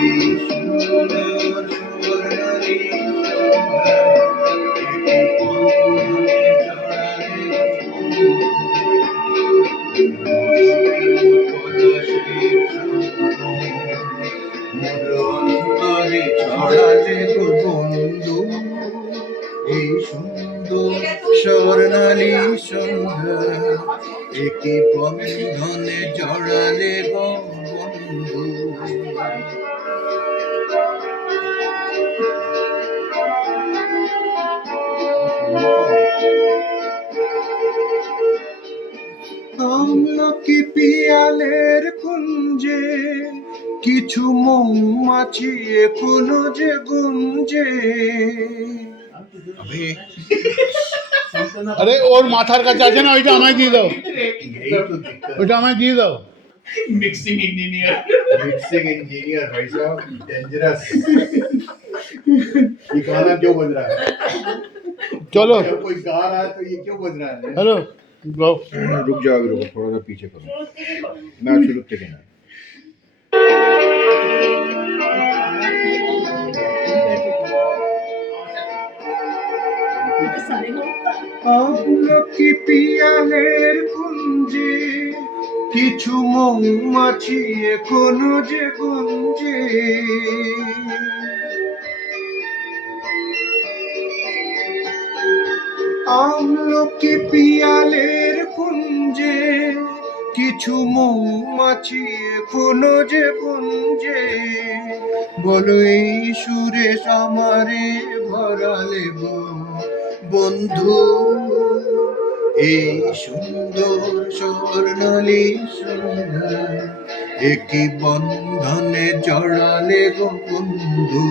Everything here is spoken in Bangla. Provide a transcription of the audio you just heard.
এই সুন্দর স্বর্ণালী বন্ধনে জড়ালে মোর অন্তরে ছড়ালে গো বন্ধু এই সুন্দর স্বর্ণালী সন্ধ্যা একই বন্ধনে জড়ালে গো বন্ধু। আমলকি পিয়ালের কুঞ্জে কিছু মৌমাছি এখনো যে গুঞ্জে। আরে ওর মাথার কাছে আছে না, ওইটা আমায় দিয়ে দাও, ওইটা আমায় দিয়ে দাও। मिक्सिंग इंजीनियर भाई साहब डेंजरस। ये गाना क्यों बज रहा है? चलो जब कोई गा रहा है तो ये क्यों बज रहा है? हेलो गाओ। रुक जाओ अभी, रुको थोड़ा सा पीछे करो ना, शुरू से कहना। আমলকি পিয়ালের কুঞ্জে কিছু মৌমাছি এখনো যে গুঞ্জে। আমলকি পিয়ালের কুঞ্জে কিছু মৌমাছি এখনো যে গুঞ্জে। বলো এই সুরে আমারে ভরালে গো বন্ধু এই সুন্দর স্বর্ণালী সন্ধ্যা একই বন্ধনে জড়ালে গো বন্ধু।